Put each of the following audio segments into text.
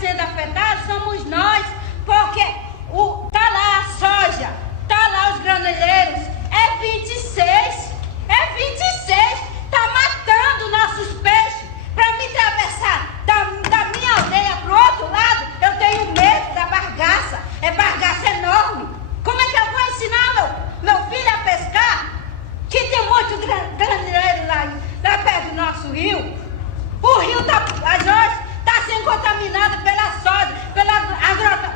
sendo afetado somos nós, porque tá lá a soja, tá lá os graneleiros, é 26, tá matando nossos peixes. Para me atravessar da minha aldeia para o outro lado, eu tenho medo da bagaça, é bagaça enorme. Como é que eu vou ensinar meu filho a pescar? Que tem muito graneleiro lá perto do nosso rio. O rio está sendo contaminado pela soja, pela agrota.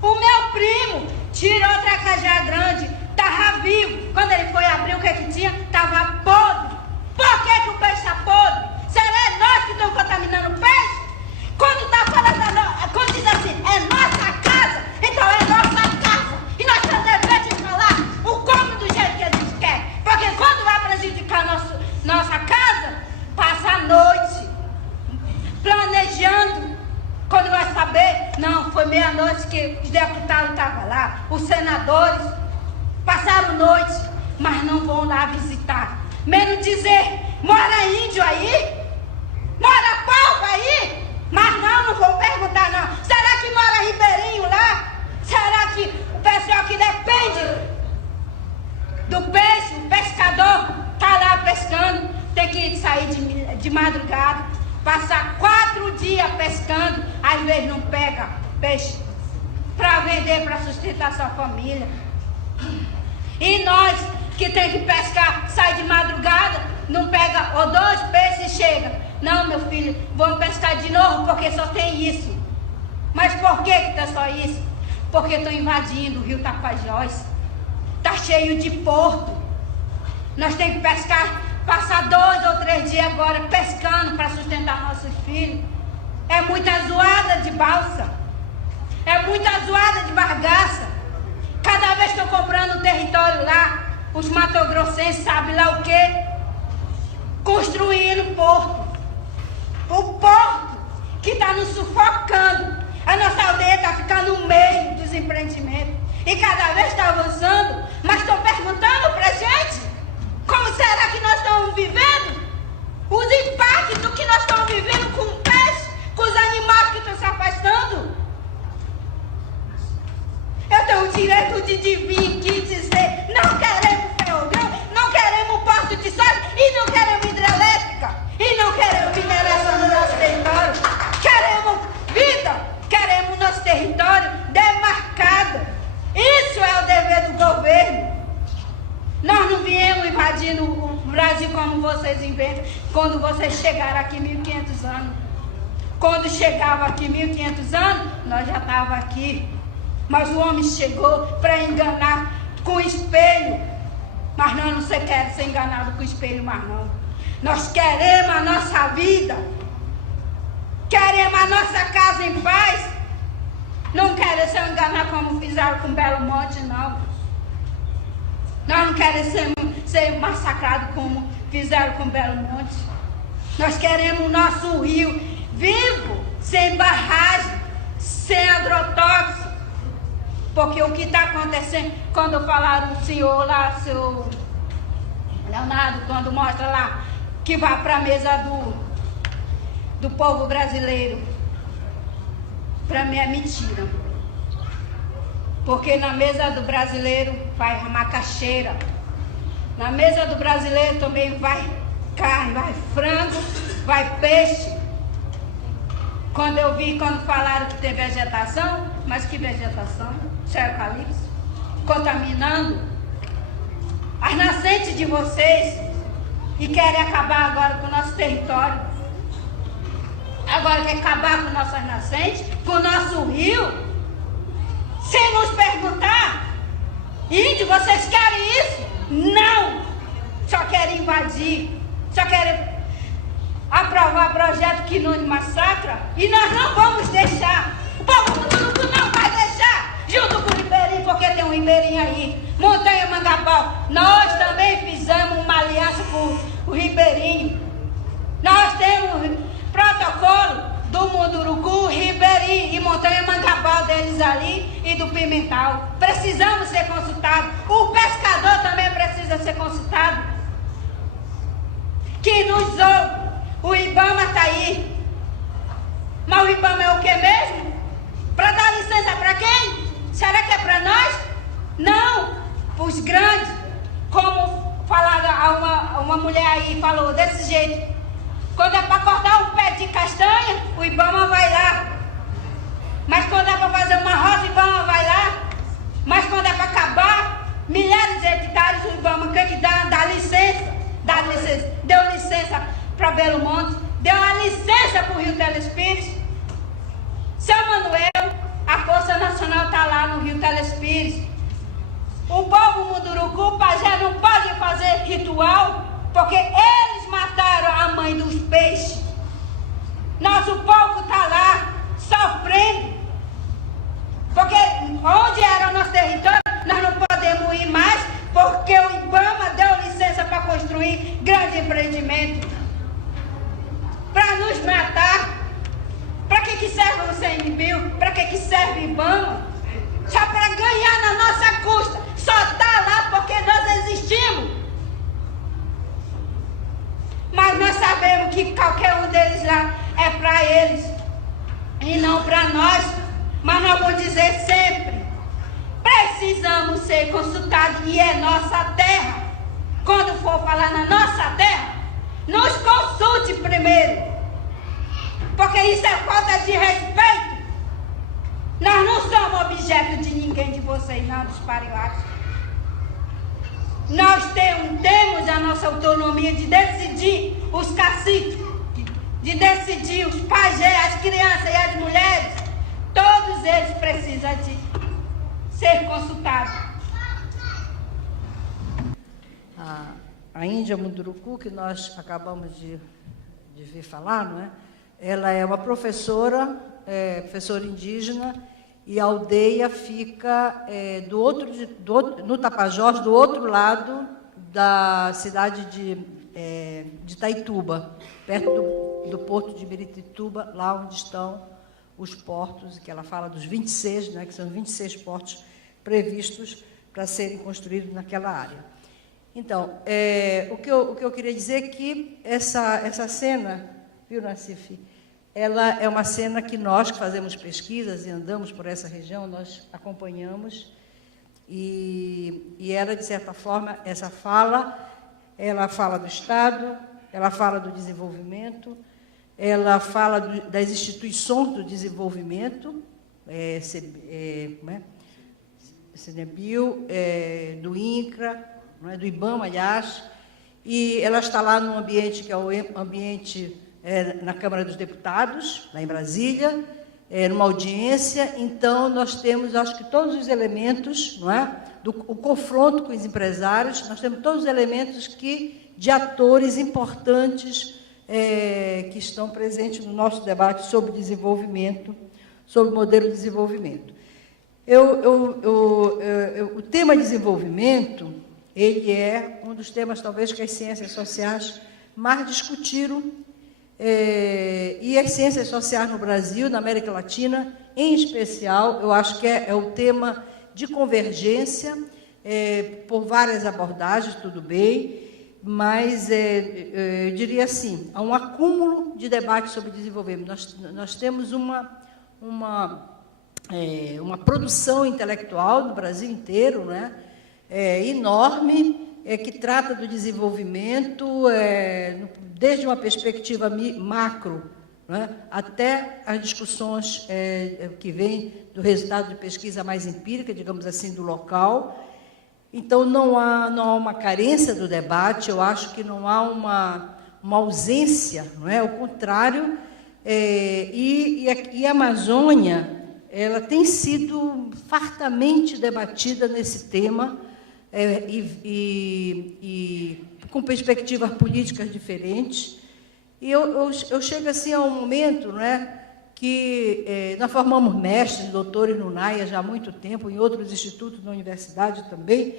O meu primo tirou o tracajá grande, estava vivo. Quando ele foi abrir, o que tinha? Estava podre. Por que o peixe está podre? Será nós que estamos contaminando o peixe? Quando quando diz assim, é nossa casa, então é nossa casa. E nós estamos devendo de falar o como do jeito que a gente quer. Porque quando vai prejudicar nossa casa, passa a noite planejando. Quando vai saber, não, foi meia-noite que os deputados estavam lá, os senadores passaram noite, mas não vão lá visitar. Menos dizer, mora índio aí? Mora povo aí? Mas não vou perguntar não. Será que mora ribeirinho lá? Será que o pessoal que depende do peixe, o pescador, está lá pescando, tem que sair de madrugada, passar 4 dias pescando, às vezes não pega peixe para vender, para sustentar sua família. E nós que tem que pescar, sai de madrugada, não pega ou 2 peixes e chega. Não, meu filho, vamos pescar de novo porque só tem isso. Mas por que tá só isso? Porque estão invadindo o rio Tapajós. Está cheio de porto. Nós temos que pescar, passar 2 ou 3 dias agora pescando para sustentar nossos filhos. É muita zoada de balsa. É muita zoada de bagaça. Cada vez que eu comprando um território lá, os matogrossenses sabem lá o quê? Construindo porto. O porto que está nos sufocando. A nossa aldeia está ficando no meio dos empreendimentos. E cada vez está avançando. Mas estão perguntando para a gente como será que nós estamos vivendo? Os impactos que nós estamos vivendo com o peixe, com os animais que estão se afastando. Eu tenho o direito de vir aqui e dizer, não queremos ferrogrão, não queremos porto de soja e não queremos hidrelétrica. E não queremos mineração no nosso território. Queremos vida, queremos nosso território demarcado. Isso é o dever do governo. Nós não viemos invadindo o Brasil como vocês inventam. Quando vocês chegaram aqui 1500 anos. Quando chegava aqui 1500 anos, nós já estávamos aqui. Mas o homem chegou para enganar com espelho. Mas nós não queremos ser enganados com espelho mais não. Nós queremos a nossa vida. Queremos a nossa casa em paz. Não queremos ser enganados como fizeram com Belo Monte, não. Nós não queremos ser massacrados como fizeram com Belo Monte. Nós queremos o nosso rio vivo, sem barragem, sem agrotóxico. Porque o que está acontecendo, quando falaram o senhor lá, o senhor Leonardo, quando mostra lá, que vai para a mesa do povo brasileiro, para mim é mentira. Porque na mesa do brasileiro vai macaxeira. Na mesa do brasileiro também vai carne, vai frango, vai peixe. Quando falaram que tem vegetação, mas que vegetação? Eucalipto, contaminando as nascentes de vocês e querem acabar agora com o nosso território. Agora quer acabar com nossas nascentes, com o nosso rio, sem nos perguntar. Índio, vocês querem isso? Não! Só querem invadir, só querem aprovar projeto que não massacra e nós não vamos deixar. O povo do Turucu não vai deixar, junto com o ribeirinho, porque tem um ribeirinho aí, Montanha Mangabal. Nós também fizemos uma aliança com o ribeirinho. Nós temos protocolo do Munduruku, Ribeirinho e Montanha Mangabal deles ali e do Pimental. Precisamos ser consultados. O pescador também precisa ser consultado. Que nos ouve. O Ibama está aí. Mas o IBAMA é o que mesmo? Para dar licença para quem? Será que é para nós? Não, para os grandes. Como falaram, uma mulher aí falou desse jeito. Quando é para cortar um pé de castanha, o IBAMA vai lá. Mas quando é para fazer uma roça, o IBAMA vai lá. Mas quando é para acabar milhares de hectares, o IBAMA quer dá licença. Deu licença para Belo Monte, deu uma licença para o Rio Telespires. Seu Manuel, a Força Nacional está lá no Rio Telespires. O povo Munduruku, o pajé não pode fazer ritual, porque eles mataram a mãe dos peixes. Nosso povo está lá, sofrendo. Porque onde era o nosso território, nós não podemos ir mais, porque o IBAMA deu licença para construir grande empreendimento. Para nos matar. Para que serve o CMBio? Para que serve o IBAMA? Só para ganhar na nossa custa. Só está lá porque nós existimos. Mas nós sabemos que qualquer um deles lá é para eles e não para nós. Mas nós vamos dizer sempre: precisamos ser consultados e é nossa terra. Quando for falar na nossa terra, nos consulte primeiro. Porque isso é falta de respeito. Nós não somos objeto de ninguém de vocês, não, dos parilatos. Nós temos a nossa autonomia de decidir os caciques, de decidir os pajés, as crianças e as mulheres. Todos eles precisam de ser consultados. A Índia Munduruku, que nós acabamos de ver falar, não é? Ela é uma professora indígena, e a aldeia fica no Tapajós, do outro lado da cidade de Itaituba, perto do porto de Miritituba, lá onde estão os portos, que ela fala dos 26, né, que são 26 portos previstos para serem construídos naquela área. Então, o que eu queria dizer é que essa cena, viu, Nassif? Ela é uma cena que nós, que fazemos pesquisas e andamos por essa região, nós acompanhamos, e ela, de certa forma, ela fala do Estado, ela fala do desenvolvimento, ela fala das instituições do desenvolvimento, CNBio, do INCRA, do IBAMA, aliás, e ela está lá num ambiente que é o ambiente na Câmara dos Deputados, lá em Brasília, numa audiência. Então, nós temos, acho que todos os elementos, não é? O confronto com os empresários, nós temos todos os elementos de atores importantes que estão presentes no nosso debate sobre desenvolvimento, sobre o modelo de desenvolvimento. O tema desenvolvimento, ele é um dos temas, talvez, que as ciências sociais mais discutiram, e as ciências sociais no Brasil, na América Latina, em especial, eu acho que é o tema de convergência, por várias abordagens, tudo bem, mas eu diria assim, há um acúmulo de debate sobre desenvolvimento. Nós temos uma produção intelectual no Brasil inteiro, né, enorme, que trata do desenvolvimento desde uma perspectiva macro, né, até as discussões que vêm do resultado de pesquisa mais empírica, digamos assim, do local. Então, não há uma carência do debate, eu acho que não há uma ausência, não é? Ao contrário, e a Amazônia, ela tem sido fartamente debatida nesse tema, e com perspectivas políticas diferentes. E eu chego assim a um momento, não é, que nós formamos mestres, doutores no NAIA já há muito tempo, em outros institutos da universidade também,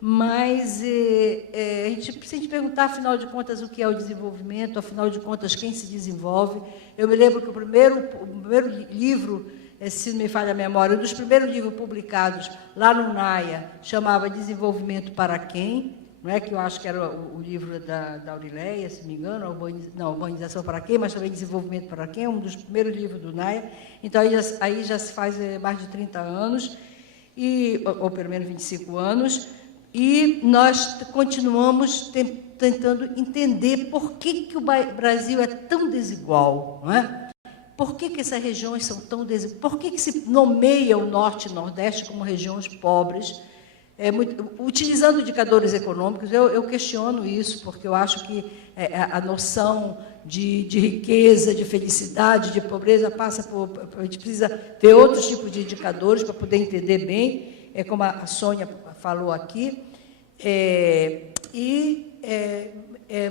mas se a gente perguntar, afinal de contas, o que é o desenvolvimento, afinal de contas, quem se desenvolve. Eu me lembro que o primeiro livro, se não me falha a memória, um dos primeiros livros publicados lá no NAIA, chamava Desenvolvimento para Quem? não é, que eu acho que era o livro da Aurileia, se não me engano, Urbanização para quem, mas também Desenvolvimento para quem, um dos primeiros livros do NAIA. Então, aí já se faz mais de 30 anos, ou pelo menos 25 anos, e nós continuamos tentando entender por que o Brasil é tão desigual, não é? Por que essas regiões são tão desiguais? Por que se nomeia o Norte e o Nordeste como regiões pobres? Utilizando indicadores econômicos, eu questiono isso, porque eu acho que a noção de riqueza, de felicidade, de pobreza, passa por... A gente precisa ver outros tipos de indicadores para poder entender bem, como a Sônia falou aqui.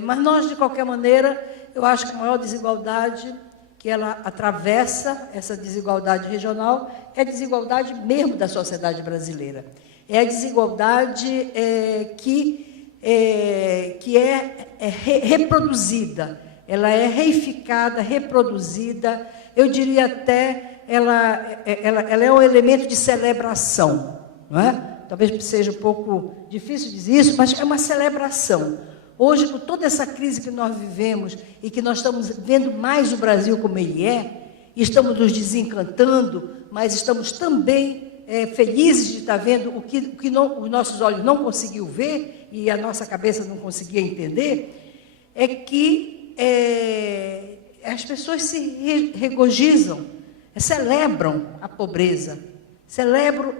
Mas nós, de qualquer maneira, eu acho que a maior desigualdade que ela atravessa, essa desigualdade regional, é a desigualdade mesmo da sociedade brasileira. É a desigualdade que é reproduzida, ela é reificada, reproduzida, eu diria até, ela é um elemento de celebração, não é? Talvez seja um pouco difícil dizer isso, mas é uma celebração. Hoje, com toda essa crise que nós vivemos e que nós estamos vendo mais o Brasil como ele é, e estamos nos desencantando, mas estamos também felizes de estar vendo o que os nossos olhos não conseguiu ver e a nossa cabeça não conseguia entender, é que as pessoas se regozijam, celebram a pobreza, celebram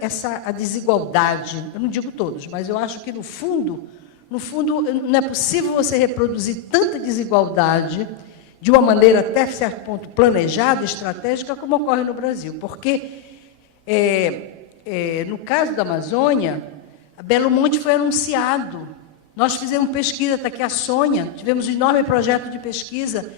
a desigualdade. Eu não digo todos, mas eu acho que, no fundo, não é possível você reproduzir tanta desigualdade de uma maneira, até certo ponto, planejada, estratégica, como ocorre no Brasil. Porque, no caso da Amazônia, a Belo Monte foi anunciado. Nós fizemos pesquisa, está aqui a Sônia, tivemos um enorme projeto de pesquisa.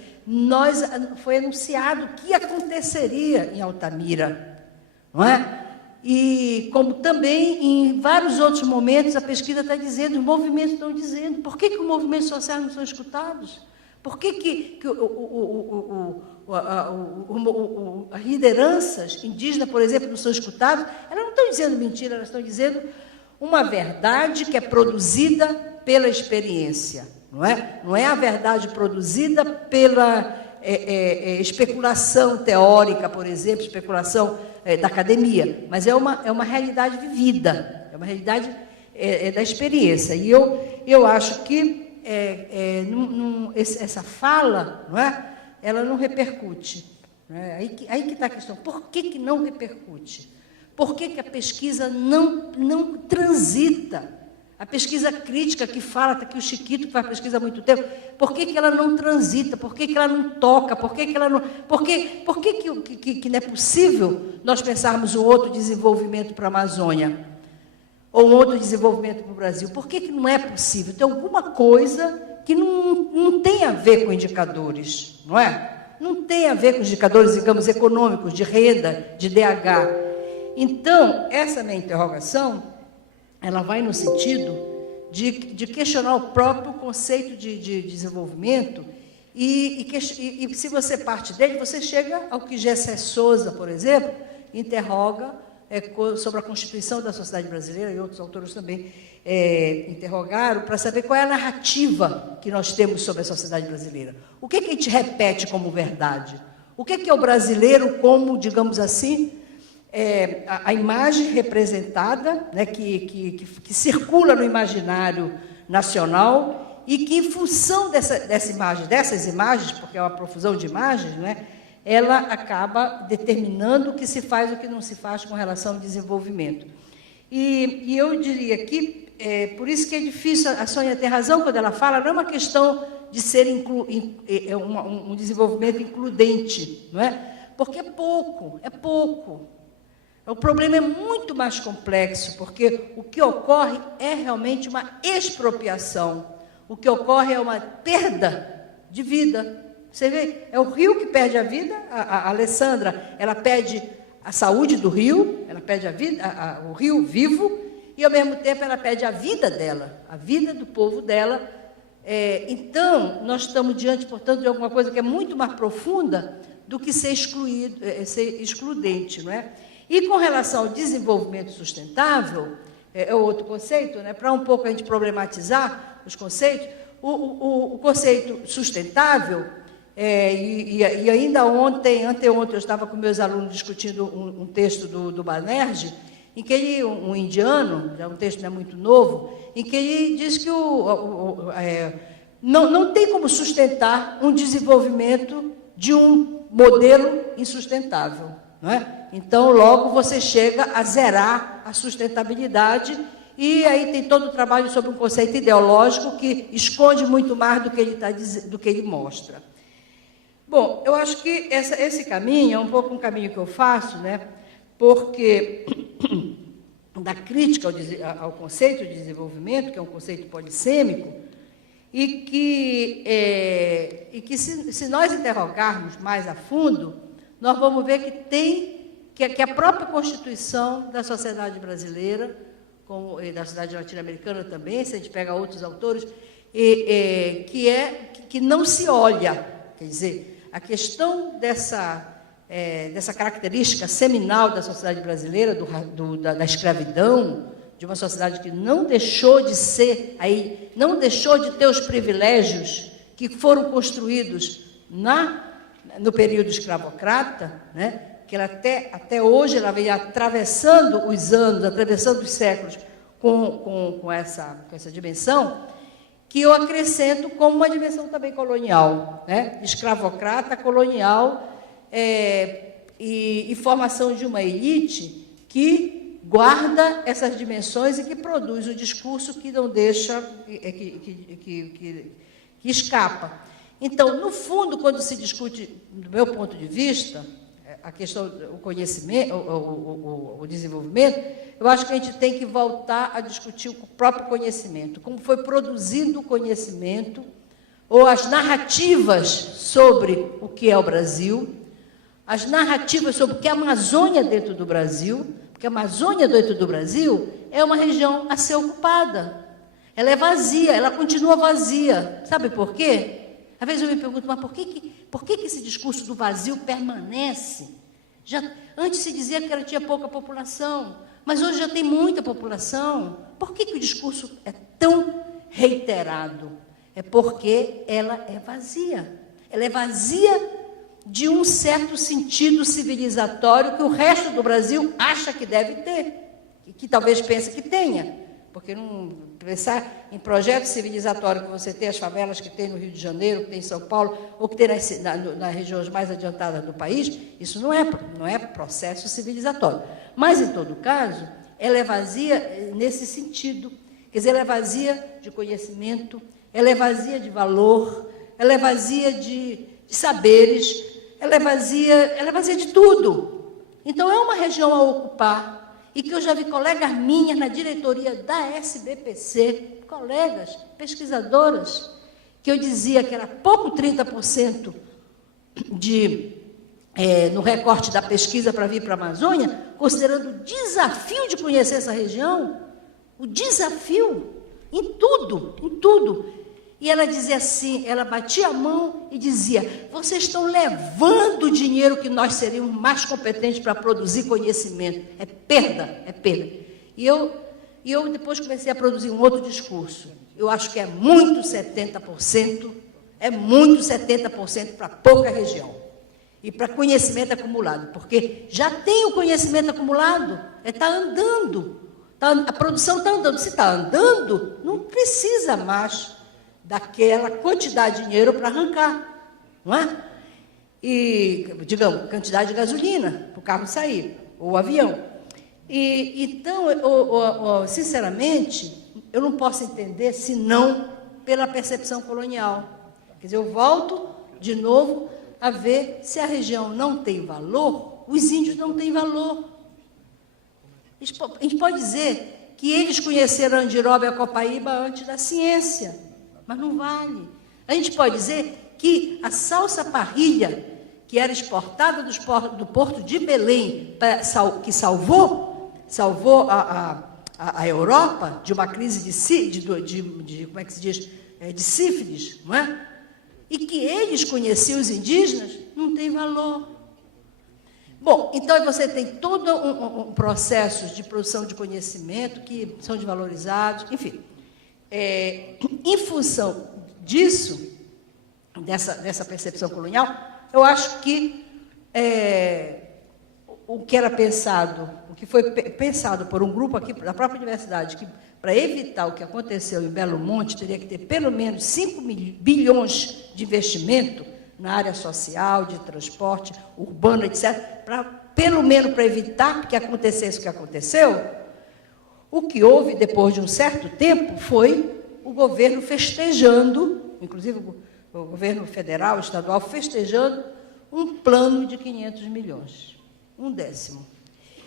Foi anunciado o que aconteceria em Altamira, não é? E como também em vários outros momentos a pesquisa está dizendo, os movimentos estão dizendo, por que os movimentos sociais não são escutados? Por que as lideranças indígenas, por exemplo, não são escutadas? Elas não estão dizendo mentira, elas estão dizendo uma verdade que é produzida pela experiência, não é? Não é a verdade produzida pela especulação teórica, por exemplo, especulação da academia, mas é uma realidade vivida, é uma realidade da experiência. E eu acho que essa fala, não é? Ela não repercute. Não é? Aí que está a questão. Por que não repercute? Por que a pesquisa não transita? A pesquisa crítica que fala, está aqui o Chiquito, que faz pesquisa há muito tempo, por que ela não transita? Por que ela não toca? Por que ela não... Por que não é possível nós pensarmos um outro desenvolvimento para a Amazônia? Ou um outro desenvolvimento para o Brasil? Por que não é possível? Tem alguma coisa que não tem a ver com indicadores, não é? Não tem a ver com indicadores, digamos, econômicos, de renda, de DH. Então, essa minha interrogação, ela vai no sentido de questionar o próprio conceito de desenvolvimento e se você parte dele, você chega ao que Gessé Souza, por exemplo, interroga sobre a Constituição da sociedade brasileira, e outros autores também interrogaram, para saber qual é a narrativa que nós temos sobre a sociedade brasileira. O que a gente repete como verdade? O que é o brasileiro como, digamos assim, a imagem representada, né, que circula no imaginário nacional e que, em função dessas imagens, porque é uma profusão de imagens, né, ela acaba determinando o que se faz e o que não se faz com relação ao desenvolvimento. E eu diria que, por isso que é difícil, a Sônia tem razão quando ela fala, não é uma questão de ser um desenvolvimento includente, não é? Porque é pouco. O problema é muito mais complexo, porque o que ocorre é realmente uma expropriação. O que ocorre é uma perda de vida. Você vê, é o rio que perde a vida. A Alessandra, ela perde a saúde do rio, ela perde a vida, o rio vivo, e, ao mesmo tempo, ela perde a vida dela, a vida do povo dela. Então, nós estamos diante, portanto, de alguma coisa que é muito mais profunda do que ser excludente, não é? E com relação ao desenvolvimento sustentável, é outro conceito, né? Para um pouco a gente problematizar os conceitos, o conceito sustentável, e ainda anteontem, eu estava com meus alunos discutindo um texto do Banerjee, em que ele, um indiano, um texto não é muito novo, em que ele diz que não tem como sustentar um desenvolvimento de um modelo insustentável, não é? Então, logo você chega a zerar a sustentabilidade, e aí tem todo o trabalho sobre um conceito ideológico que esconde muito mais do que ele mostra. Bom, eu acho que esse caminho é um pouco um caminho que eu faço, né? Porque da crítica ao conceito de desenvolvimento, que é um conceito polissêmico, e que se nós interrogarmos mais a fundo, nós vamos ver que a própria Constituição da sociedade brasileira, e da sociedade latino-americana também, se a gente pega outros autores, que não se olha, quer dizer, a questão dessa característica seminal da sociedade brasileira, da escravidão, de uma sociedade que não deixou de ser, não deixou de ter os privilégios que foram construídos no período escravocrata, né? Que ela até hoje ela vem atravessando os anos, atravessando os séculos com essa dimensão, que eu acrescento como uma dimensão também colonial, né? Escravocrata, colonial, e formação de uma elite que guarda essas dimensões e que produz um discurso que não deixa, que escapa. Então, no fundo, quando se discute, do meu ponto de vista, a questão do conhecimento, o desenvolvimento, eu acho que a gente tem que voltar a discutir o próprio conhecimento, como foi produzindo o conhecimento, ou as narrativas sobre o que é o Brasil, as narrativas sobre o que é a Amazônia dentro do Brasil, porque a Amazônia dentro do Brasil é uma região a ser ocupada. Ela é vazia, ela continua vazia. Sabe por quê? Às vezes eu me pergunto, mas por que esse discurso do vazio permanece? Antes se dizia que ela tinha pouca população, mas hoje já tem muita população. Por que o discurso é tão reiterado? É porque ela é vazia. Ela é vazia de um certo sentido civilizatório que o resto do Brasil acha que deve ter, e que talvez pense que tenha. Porque não pensar em projeto civilizatório que você tem, as favelas que tem no Rio de Janeiro, que tem em São Paulo, ou que tem nas regiões mais adiantadas do país, isso não é processo civilizatório. Mas, em todo caso, ela é vazia nesse sentido. Quer dizer, ela é vazia de conhecimento, ela é vazia de valor, ela é vazia de saberes, ela é vazia de tudo. Então, é uma região a ocupar, e que eu já vi colegas minhas na diretoria da SBPC, colegas, pesquisadoras, que eu dizia que era pouco 30% no recorte da pesquisa para vir para a Amazônia, considerando o desafio de conhecer essa região, o desafio, em tudo. E ela dizia assim, ela batia a mão e dizia, vocês estão levando o dinheiro que nós seríamos mais competentes para produzir conhecimento. É perda. E eu depois comecei a produzir um outro discurso. Eu acho que é muito 70% para pouca região. E para conhecimento acumulado, porque já tem o conhecimento acumulado, está andando. A produção está andando. Se está andando, não precisa mais daquela quantidade de dinheiro para arrancar, não é? E, digamos, quantidade de gasolina para o carro sair, ou o avião. Então, sinceramente, eu não posso entender senão pela percepção colonial. Quer dizer, eu volto de novo a ver se a região não tem valor, os índios não têm valor. A gente pode dizer que eles conheceram a Andiroba e a Copaíba antes da ciência, mas não vale. A gente pode dizer que a salsa parrilha, que era exportada do porto de Belém, que salvou a Europa de uma crise como é que se diz? De sífilis, não é? E que eles conheciam os indígenas, não tem valor. Bom, então você tem todo um processo de produção de conhecimento que são desvalorizados, enfim. Em função disso, dessa percepção colonial, eu acho que o que era pensado, o que foi pensado por um grupo aqui da própria universidade, que para evitar o que aconteceu em Belo Monte, teria que ter pelo menos 5 bilhões de investimento na área social, de transporte, urbano, etc., pelo menos para evitar que acontecesse o que aconteceu. O que houve, depois de um certo tempo, foi o governo festejando, inclusive o governo federal, estadual, festejando um plano de 500 milhões, 1/10.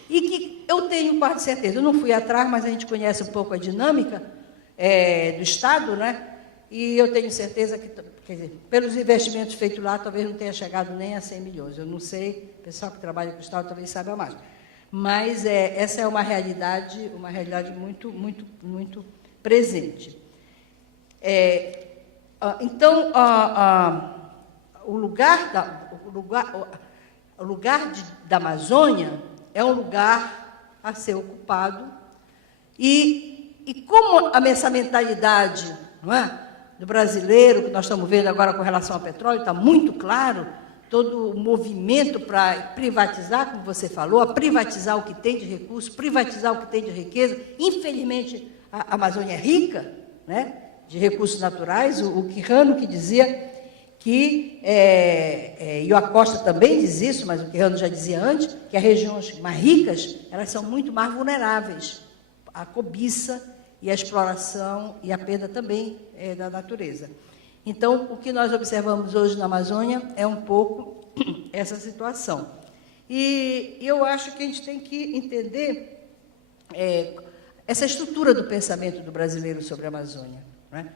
E que eu tenho quase certeza, eu não fui atrás, mas a gente conhece um pouco a dinâmica do Estado, né? E eu tenho certeza que, quer dizer, pelos investimentos feitos lá, talvez não tenha chegado nem a 100 milhões. Eu não sei, o pessoal que trabalha com o Estado talvez saiba mais. Mas essa é uma realidade muito, muito, muito presente. Então, o lugar da Amazônia é um lugar a ser ocupado, e como essa mentalidade, não é, do brasileiro, que nós estamos vendo agora com relação ao petróleo, está muito claro, todo o movimento para privatizar, como você falou, a privatizar o que tem de recursos, privatizar o que tem de riqueza. Infelizmente, a Amazônia é rica, né, de recursos naturais. O Quijano que dizia que, e o Acosta também diz isso, mas o Quijano já dizia antes, que as regiões mais ricas, elas são muito mais vulneráveis à cobiça e à exploração e à perda também da natureza. Então, o que nós observamos hoje na Amazônia é um pouco essa situação. E eu acho que a gente tem que entender essa estrutura do pensamento do brasileiro sobre a Amazônia, né?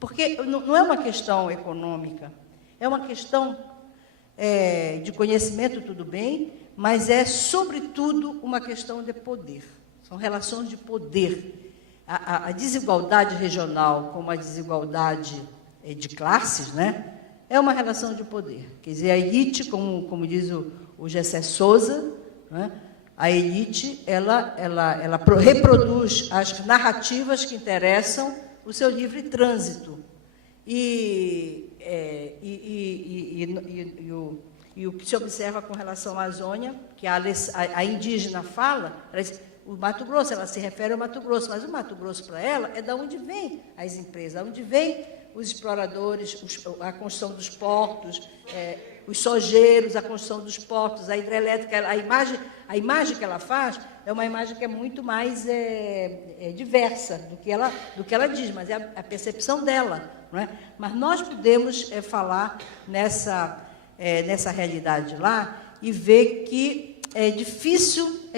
Porque não é uma questão econômica, é uma questão de conhecimento, tudo bem, mas é, sobretudo, uma questão de poder. São relações de poder. A desigualdade regional, como a desigualdade de classes, né, é uma relação de poder. Quer dizer, a elite, como diz o Gessé Souza, né, a elite ela reproduz as narrativas que interessam o seu livre trânsito. E o que se observa com relação à Amazônia, que a indígena fala, ela diz, o Mato Grosso, ela se refere ao Mato Grosso, mas o Mato Grosso, para ela, é de onde vêm as empresas, de onde vêm os exploradores, a construção dos portos, os sojeiros, a construção dos portos, a hidrelétrica. A imagem que ela faz é uma imagem que é muito mais diversa do que ela diz, mas é a percepção dela, não é? Mas nós podemos falar nessa realidade lá e ver que é difícil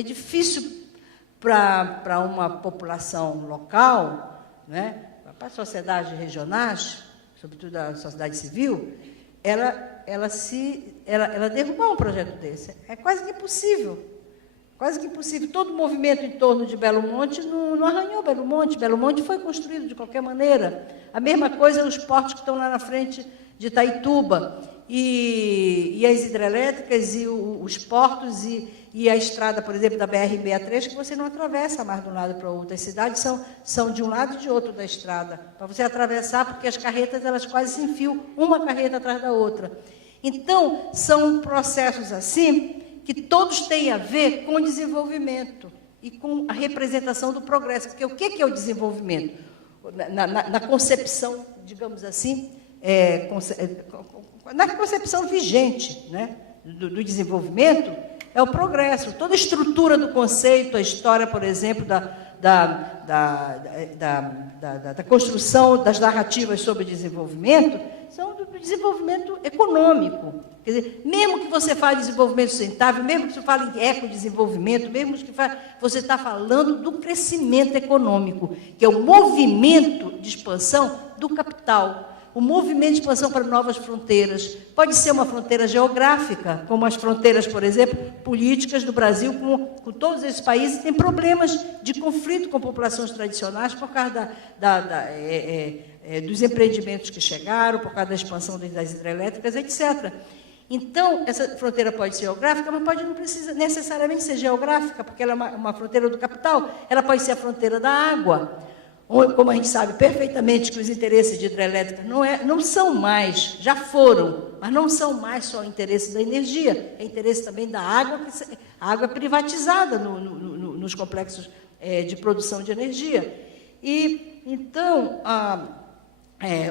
para uma população local, né, para as sociedades regionais, sobretudo a sociedade civil, ela derrubar um projeto desse. É quase que impossível. Quase que impossível. Todo o movimento em torno de Belo Monte não arranhou Belo Monte. Belo Monte foi construído de qualquer maneira. A mesma coisa os portos que estão lá na frente de Itaituba. E as hidrelétricas, e os portos, e a estrada, por exemplo, da BR-63, que você não atravessa mais de um lado para o outro. As cidades são de um lado e de outro da estrada, para você atravessar, porque as carretas elas quase se enfiam uma carreta atrás da outra. Então, são processos assim que todos têm a ver com o desenvolvimento e com a representação do progresso. Porque o que é o desenvolvimento? Na concepção, digamos assim, na concepção vigente, né, do desenvolvimento, é o progresso. Toda a estrutura do conceito, a história, por exemplo, da construção das narrativas sobre desenvolvimento, são do desenvolvimento econômico. Quer dizer, mesmo que você fale de desenvolvimento sustentável, mesmo que você fale em ecodesenvolvimento, mesmo que você está falando do crescimento econômico, que é o movimento de expansão do capital. O movimento de expansão para novas fronteiras. Pode ser uma fronteira geográfica, como as fronteiras, por exemplo, políticas do Brasil, com todos esses países, têm problemas de conflito com populações tradicionais por causa dos empreendimentos que chegaram, por causa da expansão das hidrelétricas, etc. Então, essa fronteira pode ser geográfica, mas não precisa necessariamente ser geográfica, porque ela é uma fronteira do capital, ela pode ser a fronteira da água, como a gente sabe perfeitamente que os interesses de hidrelétrica não são mais, já foram, mas não são mais só interesses da energia, é interesse também da água, que a água é privatizada nos complexos de produção de energia. E, então,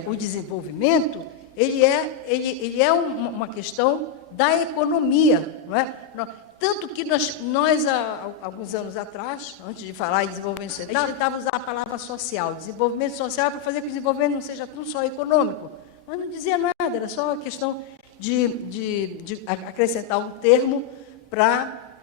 o desenvolvimento, ele é uma questão da economia, não é? Tanto que nós há alguns anos atrás, antes de falar em desenvolvimento sustentável, a gente tentava usar a palavra social. Desenvolvimento social é para fazer que o desenvolvimento não seja tudo só econômico. Mas não dizia nada, era só uma questão de acrescentar um termo para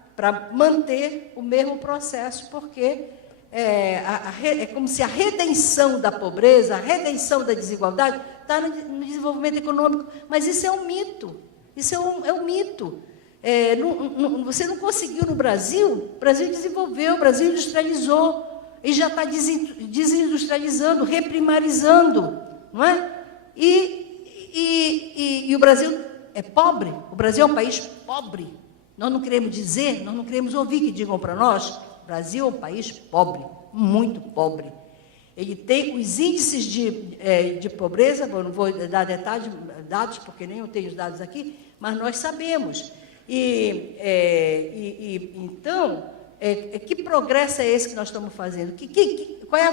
manter o mesmo processo, porque é como se a redenção da pobreza, a redenção da desigualdade está no desenvolvimento econômico. Mas isso é um mito. Isso é um mito. Você não conseguiu no Brasil, o Brasil desenvolveu, o Brasil industrializou, e já está desindustrializando, reprimarizando, não é? E o Brasil é pobre, o Brasil é um país pobre. Nós não queremos dizer, nós não queremos ouvir que digam para nós, o Brasil é um país pobre, muito pobre. Ele tem os índices de pobreza, eu não vou dar dados, porque nem eu tenho os dados aqui, mas nós sabemos. Então, que progresso é esse que nós estamos fazendo? Qual é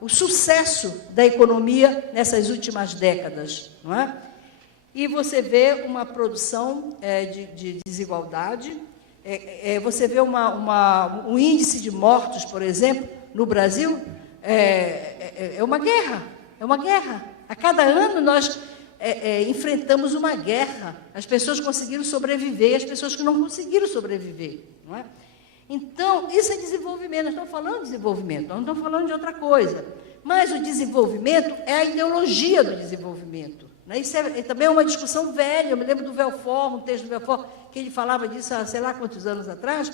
o sucesso da economia nessas últimas décadas? Não é? E você vê uma produção de desigualdade, você vê um índice de mortos, por exemplo, no Brasil, é uma guerra. A cada ano nós enfrentamos uma guerra. As pessoas conseguiram sobreviver e as pessoas que não conseguiram sobreviver. Não é? Então, isso é desenvolvimento. Nós estamos falando de desenvolvimento, nós não estamos falando de outra coisa. Mas o desenvolvimento é a ideologia do desenvolvimento. Né? Isso também é uma discussão velha. Eu me lembro do Belfort, um texto do Belfort, que ele falava disso há sei lá quantos anos atrás.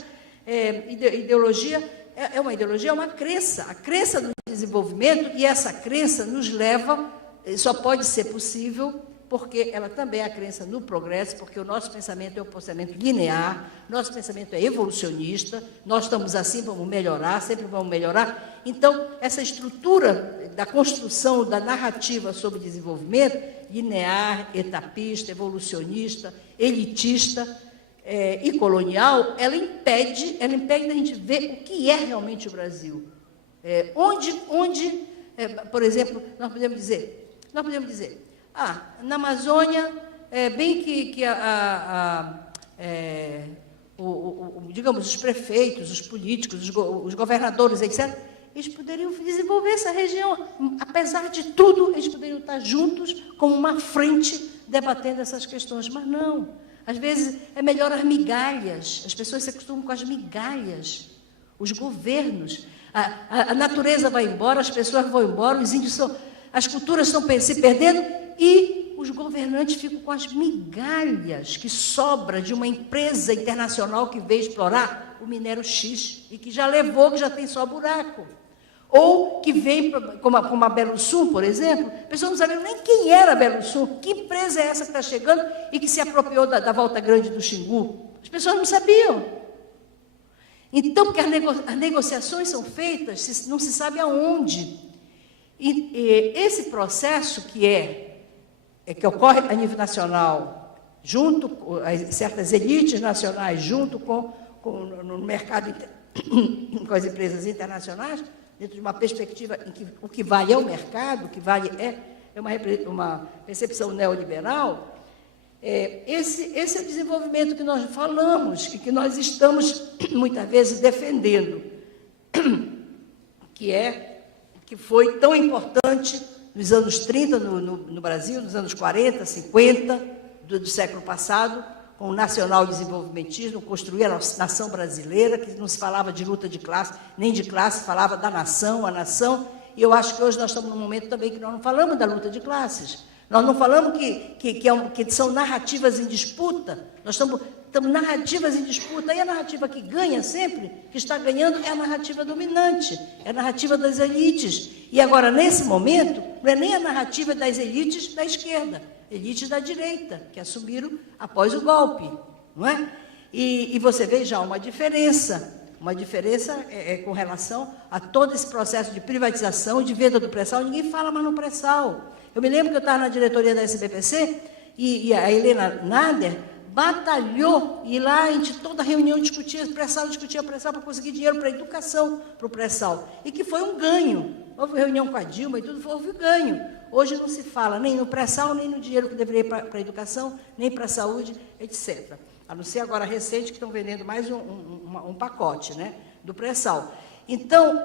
Ideologia é uma ideologia, é uma crença. A crença do desenvolvimento, e essa crença nos leva, só pode ser possível porque ela também é a crença no progresso, porque o nosso pensamento é um pensamento linear, nosso pensamento é evolucionista, nós estamos assim, vamos melhorar, sempre vamos melhorar. Então, essa estrutura da construção da narrativa sobre desenvolvimento, linear, etapista, evolucionista, elitista e colonial, ela impede da gente ver o que é realmente o Brasil. Por exemplo, nós podemos dizer, na Amazônia, bem que digamos, os prefeitos, os políticos, os governadores, etc., eles poderiam desenvolver essa região. Apesar de tudo, eles poderiam estar juntos como uma frente debatendo essas questões. Mas não. Às vezes é melhor as migalhas. As pessoas se acostumam com as migalhas. Os governos. A natureza vai embora, as pessoas vão embora, os índios as culturas estão se perdendo e os governantes ficam com as migalhas que sobra de uma empresa internacional que veio explorar o minério X e que já levou, que já tem só buraco. Ou que vem, como a Belo Sul, por exemplo, pessoas não sabiam nem quem era a Belo Sul, que empresa é essa que está chegando e que se apropriou da Volta Grande do Xingu. As pessoas não sabiam. Então, porque as negociações são feitas, não se sabe aonde. E esse processo que ocorre a nível nacional, junto com certas elites nacionais, junto no mercado, com as empresas internacionais, dentro de uma perspectiva em que o que vale é o mercado, o que vale é uma percepção neoliberal, esse é o desenvolvimento que nós falamos e que nós estamos, muitas vezes, defendendo, que foi tão importante nos anos 30 no Brasil, nos anos 40, 50 do século passado, com o nacional-desenvolvimentismo, construir a nação brasileira, que não se falava de luta de classe, nem de classe, falava da nação, a nação, e eu acho que hoje nós estamos num momento também que nós não falamos da luta de classes, nós não falamos que são narrativas em disputa, nós estamos narrativas em disputa, e a narrativa que ganha sempre, que está ganhando, é a narrativa dominante, é a narrativa das elites. E agora, nesse momento, não é nem a narrativa das elites da esquerda, elites da direita, que assumiram após o golpe, não é? E você vê já uma diferença com relação a todo esse processo de privatização e de venda do pré-sal. Ninguém fala mais no pré-sal. Eu me lembro que eu estava na diretoria da SBPC e a Helena Nader batalhou, e lá a gente, toda reunião discutia pré-sal para conseguir dinheiro para a educação, para o pré-sal, e que foi um ganho. Houve reunião com a Dilma e tudo, houve ganho. Hoje não se fala nem no pré-sal, nem no dinheiro que deveria ir para a educação, nem para a saúde, etc. A não ser agora recente, que estão vendendo mais um pacote, né, do pré-sal. Então,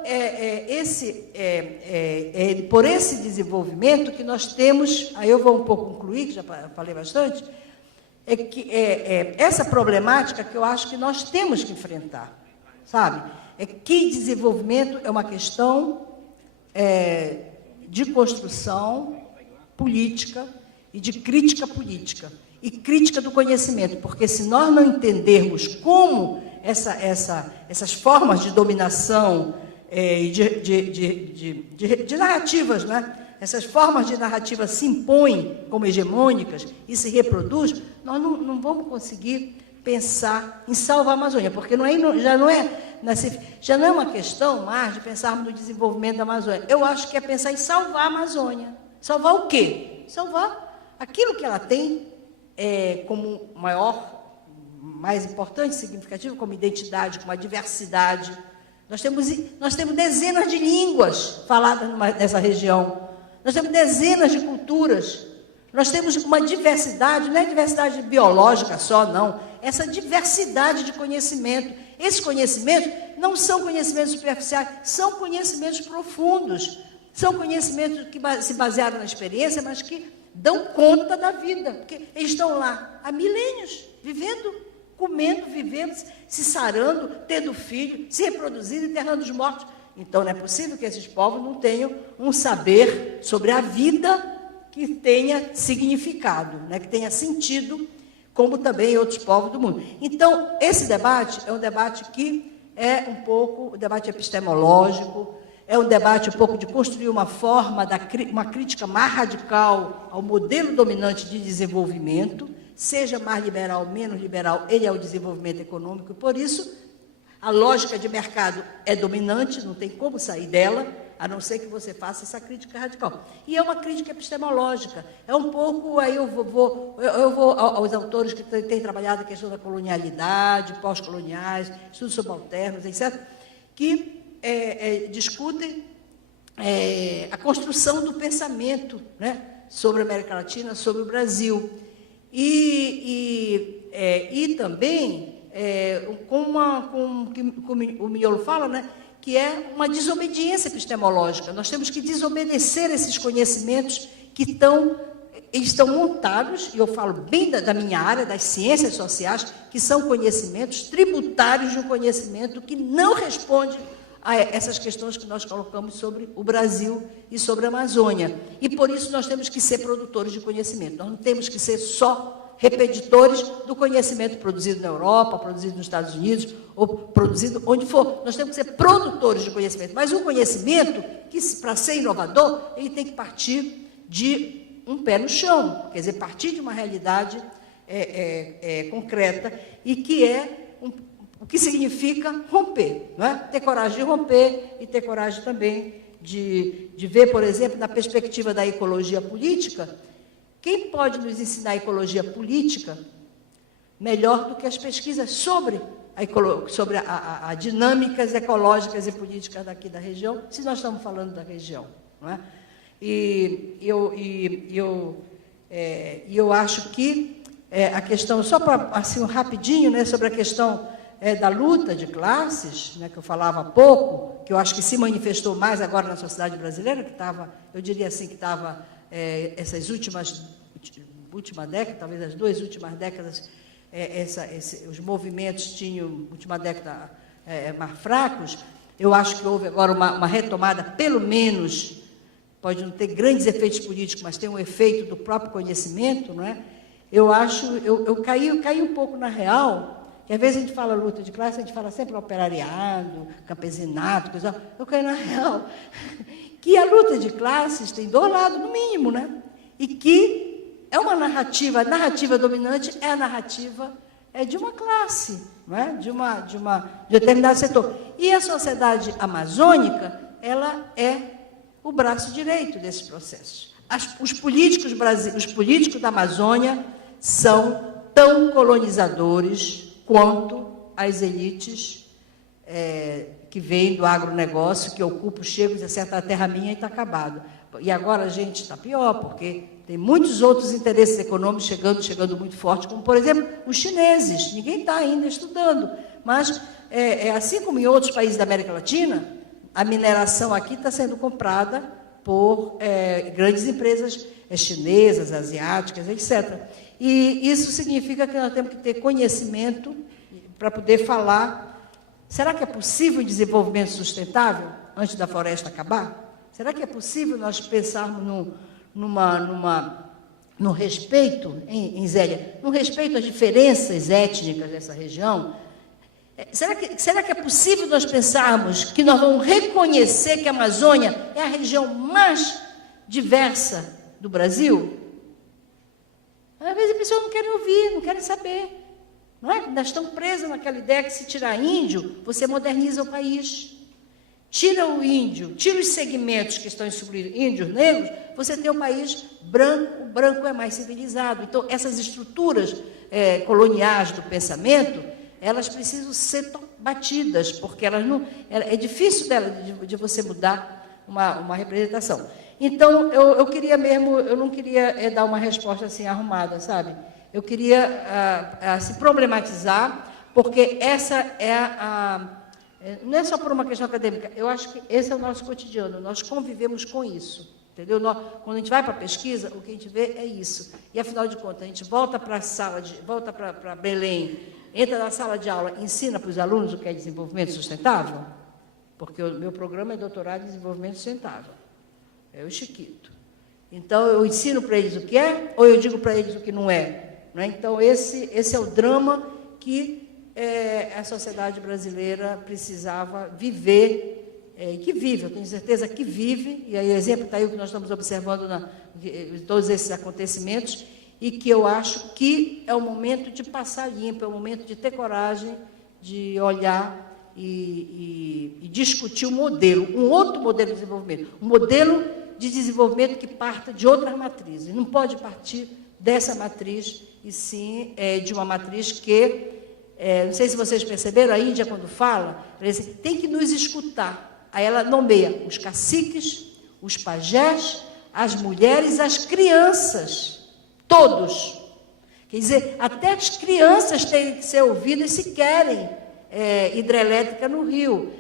por esse desenvolvimento que nós temos, aí eu vou um pouco concluir, que já falei bastante, essa problemática que eu acho que nós temos que enfrentar, sabe? Que desenvolvimento é uma questão de construção política e de crítica política, e crítica do conhecimento, porque se nós não entendermos como essas formas de dominação de narrativas, né? Essas formas de narrativa se impõem como hegemônicas e se reproduzem, nós não vamos conseguir pensar em salvar a Amazônia, porque já não é uma questão mais de pensarmos no desenvolvimento da Amazônia. Eu acho que é pensar em salvar a Amazônia. Salvar o quê? Salvar aquilo que ela tem como mais importante, significativo, como identidade, como a diversidade. Nós temos dezenas de línguas faladas nessa região. Nós temos dezenas de culturas. Nós temos uma diversidade, não é diversidade biológica só, não. Essa diversidade de conhecimento. Esses conhecimentos não são conhecimentos superficiais, são conhecimentos profundos. São conhecimentos que se basearam na experiência, mas que dão conta da vida. Porque eles estão lá há milênios, vivendo, comendo, vivendo, se sarando, tendo filho, se reproduzindo, enterrando os mortos. Então, não é possível que esses povos não tenham um saber sobre a vida que tenha significado, né, que tenha sentido, como também outros povos do mundo. Então, esse debate é um debate que é um pouco, um debate epistemológico, é um debate um pouco de construir uma forma, uma crítica mais radical ao modelo dominante de desenvolvimento, seja mais liberal, menos liberal, ele é o desenvolvimento econômico, e por isso a lógica de mercado é dominante, não tem como sair dela, a não ser que você faça essa crítica radical. E é uma crítica epistemológica. É um pouco, aí eu vou aos autores que têm trabalhado a questão da colonialidade, pós-coloniais, estudos subalternos, etc., que discutem a construção do pensamento, né, sobre a América Latina, sobre o Brasil. E também, como o Mignolo fala, né, que é uma desobediência epistemológica. Nós temos que desobedecer esses conhecimentos que estão montados, e eu falo bem da minha área, das ciências sociais, que são conhecimentos tributários de um conhecimento que não responde a essas questões que nós colocamos sobre o Brasil e sobre a Amazônia. E, por isso, nós temos que ser produtores de conhecimento. Nós não temos que ser só repetidores do conhecimento produzido na Europa, produzido nos Estados Unidos, ou produzido onde for. Nós temos que ser produtores de conhecimento. Mas um conhecimento que, para ser inovador, ele tem que partir de um pé no chão, quer dizer, partir de uma realidade concreta, e que o que significa romper, não é? Ter coragem de romper e ter coragem também de ver, por exemplo, na perspectiva da ecologia política. Quem pode nos ensinar a ecologia política melhor do que as pesquisas sobre as dinâmicas ecológicas e políticas daqui da região, se nós estamos falando da região, não é? E eu acho que a questão, só para assim rapidinho, né, sobre a questão da luta de classes, né, que eu falava há pouco, que eu acho que se manifestou mais agora na sociedade brasileira, que estava, eu diria assim, que estava essas última década, talvez as 2 últimas décadas, os movimentos tinham, última década, mais fracos. Eu acho que houve agora uma retomada, pelo menos, pode não ter grandes efeitos políticos, mas tem um efeito do próprio conhecimento, não é? Eu caí um pouco na real, que às vezes a gente fala luta de classe, a gente fala sempre operariado, campesinato, coisa. Eu caí na real que a luta de classes tem 2 lados, no mínimo, né? E que é uma narrativa, a narrativa dominante é a narrativa de uma classe, não é? de determinado setor. E a sociedade amazônica, ela é o braço direito desse processo. Os políticos da Amazônia são tão colonizadores quanto as elites que vêm do agronegócio, que ocupam, chegam e dizem, certa terra minha e está acabado. E agora a gente está pior, porque tem muitos outros interesses econômicos chegando muito forte, como, por exemplo, os chineses. Ninguém está ainda estudando, mas, assim como em outros países da América Latina, a mineração aqui está sendo comprada por grandes empresas chinesas, asiáticas, etc. E isso significa que nós temos que ter conhecimento para poder falar. Será que é possível o desenvolvimento sustentável antes da floresta acabar? Será que é possível nós pensarmos no respeito, Zélia, no respeito às diferenças étnicas dessa região? Será que é possível nós pensarmos que nós vamos reconhecer que a Amazônia é a região mais diversa do Brasil? Às vezes as pessoas não querem ouvir, não querem saber. Não é? Nós estamos presos naquela ideia que se tirar índio, você moderniza o país. Tira o índio, tira os segmentos que estão excluídos, índios, negros, você tem um país branco, o branco é mais civilizado. Então, essas estruturas coloniais do pensamento, elas precisam ser batidas, porque elas não, é difícil de você mudar uma representação. Então, eu não queria dar uma resposta assim arrumada, sabe? Eu queria se problematizar, porque essa não é só por uma questão acadêmica, eu acho que esse é o nosso cotidiano, nós convivemos com isso, entendeu? Quando a gente vai para a pesquisa, o que a gente vê é isso. E, afinal de contas, a gente volta para a sala, volta para Belém, entra na sala de aula, ensina para os alunos o que é desenvolvimento sustentável, porque o meu programa é doutorado em desenvolvimento sustentável, é o Chiquito. Então, eu ensino para eles o que é, ou eu digo para eles o que não é? Não é? Então, esse é o drama que a sociedade brasileira precisava viver, que vive, eu tenho certeza que vive, e aí o exemplo está aí o que nós estamos observando todos esses acontecimentos, e que eu acho que é o momento de passar limpo, é o momento de ter coragem de olhar e discutir um outro modelo de desenvolvimento, um modelo de desenvolvimento que parta de outras matrizes, não pode partir dessa matriz, e sim de uma matriz que, não sei se vocês perceberam, a Índia, quando fala, ela diz, tem que nos escutar. Aí ela nomeia os caciques, os pajés, as mulheres, as crianças, todos. Quer dizer, até as crianças têm que ser ouvidas se querem hidrelétrica no Rio.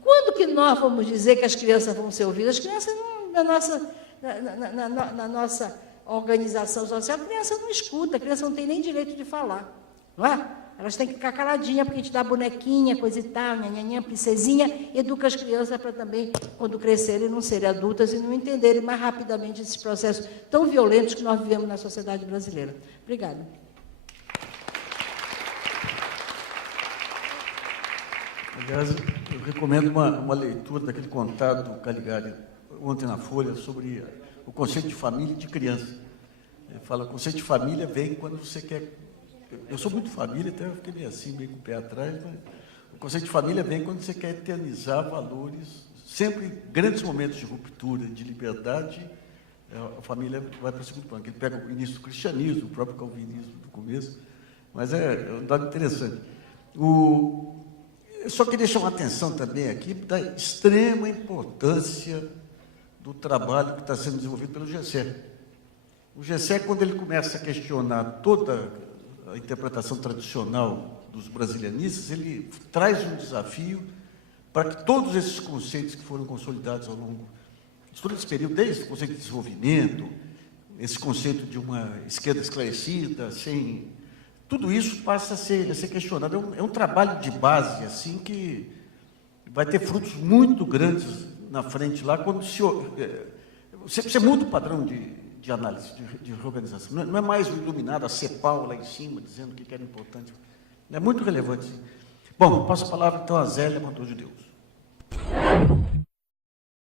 Quando que nós vamos dizer que as crianças vão ser ouvidas? As crianças, na nossa organização social, a criança não escuta, a criança não tem nem direito de falar. Não é? Elas têm que ficar caladinhas, porque a gente dá bonequinha, coisa e tal, nhanhanha, princesinha, e educa as crianças para também, quando crescerem, não serem adultas e não entenderem mais rapidamente esses processos tão violentos que nós vivemos na sociedade brasileira. Obrigada. Aliás, eu recomendo uma leitura daquele contado do Caligari, ontem na Folha, sobre o conceito de família e de criança. Ele fala, o conceito de família vem quando você quer... Eu sou muito família, até eu fiquei meio assim, meio com o pé atrás, mas o conceito de família vem quando você quer eternizar valores, sempre grandes momentos de ruptura, de liberdade, a família vai para o segundo plano. Ele pega o início do cristianismo, o próprio calvinismo do começo, mas é um dado interessante. Eu só queria chamar a atenção também aqui da extrema importância do trabalho que está sendo desenvolvido pelo GECE. O GECE, quando ele começa a questionar toda a interpretação tradicional dos brasilianistas, ele traz um desafio para que todos esses conceitos que foram consolidados ao longo de todo esse período, desde o conceito de desenvolvimento, esse conceito de uma esquerda esclarecida, tudo isso passa a ser questionado. É um trabalho de base, assim, que vai ter frutos muito grandes na frente lá, quando você muda o padrão de análise, de organização. Não é mais o iluminado, a CEPAL lá em cima, dizendo o que era importante. É muito relevante, sim. Bom, passo a palavra, então, a Zélia Matô de Deus.